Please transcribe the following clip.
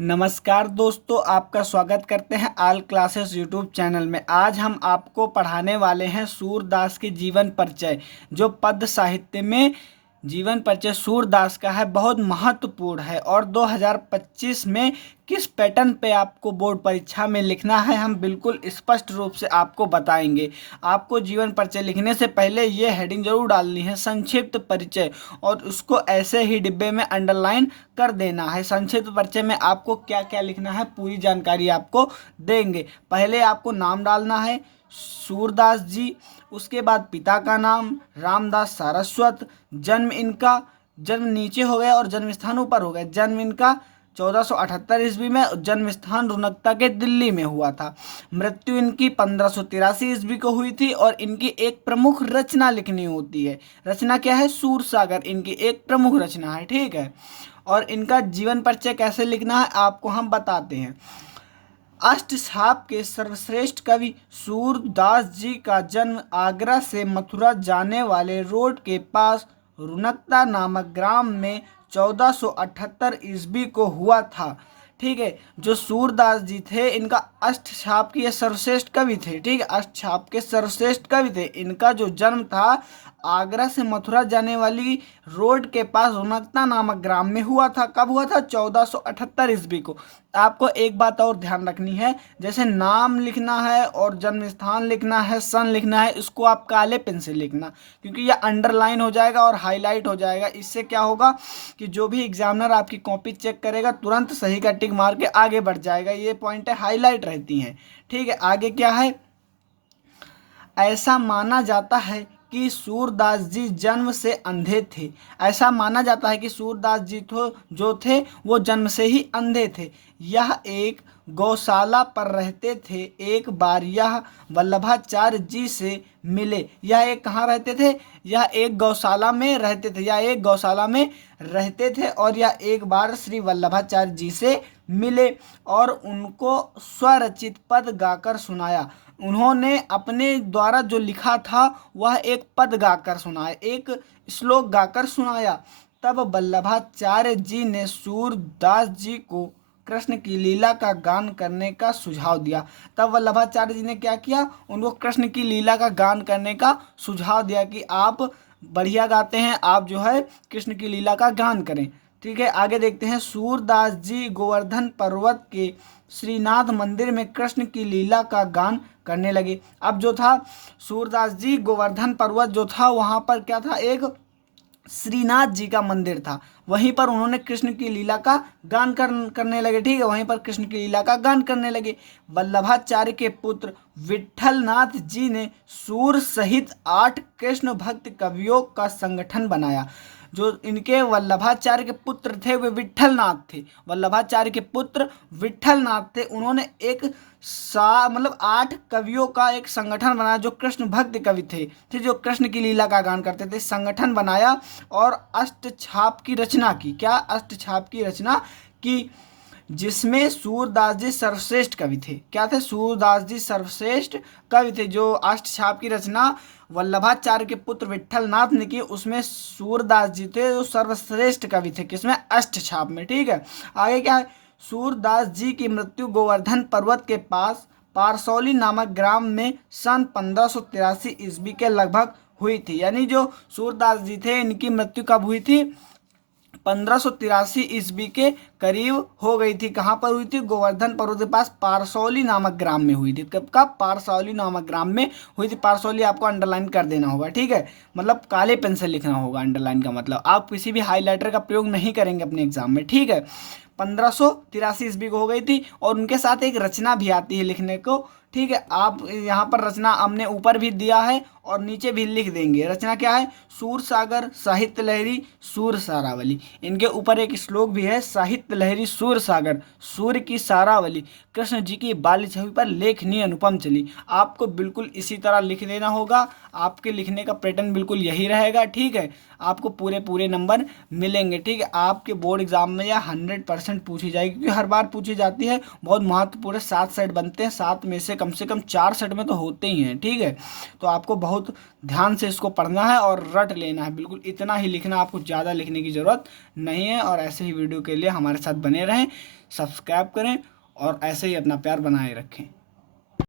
नमस्कार दोस्तों, आपका स्वागत करते हैं ऑल क्लासेस यूट्यूब चैनल में। आज हम आपको पढ़ाने वाले हैं सूरदास के जीवन परिचय। जो पद्य साहित्य में जीवन परिचय सूरदास का है बहुत महत्वपूर्ण है और 2025 में किस पैटर्न पे आपको बोर्ड परीक्षा में लिखना है हम बिल्कुल स्पष्ट रूप से आपको बताएंगे। आपको जीवन परिचय लिखने से पहले ये हेडिंग जरूर डालनी है, संक्षिप्त परिचय, और उसको ऐसे ही डिब्बे में अंडरलाइन कर देना है। संक्षिप्त परिचय में आपको क्या क्या लिखना है पूरी जानकारी आपको देंगे। पहले आपको नाम डालना है सूरदास जी, उसके बाद पिता का नाम रामदास सारस्वत, जन्म नीचे हो गया और जन्म स्थान ऊपर हो गया। जन्म इनका 1478 ईस्वी में, जन्म स्थान रुनकता के दिल्ली में हुआ था। मृत्यु इनकी 1583 ईस्वी को हुई थी और इनकी एक प्रमुख रचना लिखनी होती है। रचना क्या है? सूरसागर इनकी एक प्रमुख रचना है, ठीक है। और इनका जीवन परिचय कैसे लिखना है आपको हम बताते हैं। अष्टछाप के सर्वश्रेष्ठ कवि सूरदास जी का जन्म आगरा से मथुरा जाने वाले रोड के पास रुनकता नामक ग्राम में 1478 ईस्वी को हुआ था, ठीक है। जो सूरदास जी थे इनका अष्टछाप के सर्वश्रेष्ठ कवि थे, ठीक है। अष्टछाप के सर्वश्रेष्ठ कवि थे। इनका जो जन्म था आगरा से मथुरा जाने वाली रोड के पास रुनकता नामक ग्राम में हुआ था। कब हुआ था? 1478 ईस्वी को। आपको एक बात और ध्यान रखनी है, जैसे नाम लिखना है और जन्म स्थान लिखना है, सन लिखना है, इसको आप काले पेन से लिखना, क्योंकि यह अंडरलाइन हो जाएगा और हाईलाइट हो जाएगा। इससे क्या होगा कि जो भी एग्जामिनर आपकी कॉपी चेक करेगा तुरंत सही का टिक मार के आगे बढ़ जाएगा। ये पॉइंटें हाईलाइट रहती हैं, ठीक है। आगे क्या है? ऐसा माना जाता है कि सूरदास जी जन्म से अंधे थे। ऐसा माना जाता है कि सूरदास जी जो थे वो जन्म से ही अंधे थे। यह एक गौशाला पर रहते थे। एक बार यह वल्लभाचार्य जी से मिले। यह एक कहाँ रहते थे? यह एक गौशाला में रहते थे। यह एक गौशाला में रहते थे और यह एक बार श्री वल्लभाचार्य जी से मिले और उनको स्वरचित पद गाकर सुनाया। उन्होंने अपने द्वारा जो लिखा था वह एक पद गाकर सुनाया, एक श्लोक गाकर सुनाया। तब वल्लभाचार्य जी ने सूरदास जी को कृष्ण की लीला का गान करने का सुझाव दिया। तब वल्लभाचार्य जी ने क्या किया? उनको कृष्ण की लीला का गान करने का सुझाव दिया कि आप बढ़िया गाते हैं, आप जो है कृष्ण की लीला का गान करें, ठीक है। आगे देखते हैं। सूरदास जी गोवर्धन पर्वत के श्रीनाथ मंदिर में कृष्ण की लीला का गान करने लगे। अब जो था सूरदास जी गोवर्धन पर्वत जो था वहां पर क्या था? एक श्रीनाथ जी का मंदिर था। वहीं पर उन्होंने कृष्ण की लीला का गान करने लगे, ठीक है। वहीं पर कृष्ण की लीला का गान करने लगे। वल्लभाचार्य के पुत्र विट्ठलनाथ जी ने सूर सहित 8 कृष्ण भक्त कवियों का संगठन बनाया। जो इनके वल्लभाचार्य के पुत्र थे वे विट्ठलनाथ थे। वल्लभाचार्य के पुत्र विट्ठलनाथ थे। उन्होंने एक 8 कवियों का एक संगठन बनाया जो कृष्ण भक्त कवि थे, जो कृष्ण की लीला का गान करते थे। संगठन बनाया और अष्टछाप की रचना की। क्या? अष्टछाप की रचना की, जिसमें सूरदास जी सर्वश्रेष्ठ कवि थे। क्या थे? सूरदास जी सर्वश्रेष्ठ कवि थे। जो अष्टछाप की रचना वल्लभाचार्य के पुत्र विट्ठलनाथ ने की उसमें सूरदास जी थे जो सर्वश्रेष्ठ कवि थे। किसमें? अष्टछाप में, ठीक है। आगे क्या है? सूरदास जी की मृत्यु गोवर्धन पर्वत के पास पारसौली नामक ग्राम में सन 1583 ईस्वी के लगभग हुई थी। यानी जो सूरदास जी थे इनकी मृत्यु कब हुई थी? 1583 ईस्वी के करीब हो गई थी। कहाँ पर हुई थी? गोवर्धन पर्वत के पास पारसौली नामक ग्राम में हुई थी। कब? पारसौली नामक ग्राम में हुई थी। पारसौली आपको अंडरलाइन कर देना होगा, ठीक है। मतलब काले पेन से लिखना होगा। अंडरलाइन का मतलब आप किसी भी हाईलाइटर का प्रयोग नहीं करेंगे अपने एग्जाम में, ठीक है। 1583 ईस्वी को हो गई थी और उनके साथ एक रचना भी आती है लिखने को, ठीक है। आप यहाँ पर रचना हमने ऊपर भी दिया है और नीचे भी लिख देंगे। रचना क्या है? सूरसागर, साहित्य लहरी, सूर सारावली। इनके ऊपर एक श्लोक भी है, साहित्य लहरी सूरसागर, सूर्य की सारावली, कृष्ण जी की बाल्य छवि पर लेखनी अनुपम चली। आपको बिल्कुल इसी तरह लिख देना होगा। आपके लिखने का पैटर्न बिल्कुल यही रहेगा, ठीक है। आपको पूरे नंबर मिलेंगे, ठीक है। आपके बोर्ड एग्जाम में यह 100% पूछी जाएगी, क्योंकि हर बार पूछी जाती है। बहुत महत्वपूर्ण 7 सेट बनते हैं, 7 में से कम 4 सेट में तो होते ही हैं, ठीक है। तो आपको बहुत बहुत ध्यान से इसको पढ़ना है और रट लेना है, बिल्कुल इतना ही लिखना, आपको ज़्यादा लिखने की ज़रूरत नहीं है। और ऐसे ही वीडियो के लिए हमारे साथ बने रहें, सब्सक्राइब करें और ऐसे ही अपना प्यार बनाए रखें।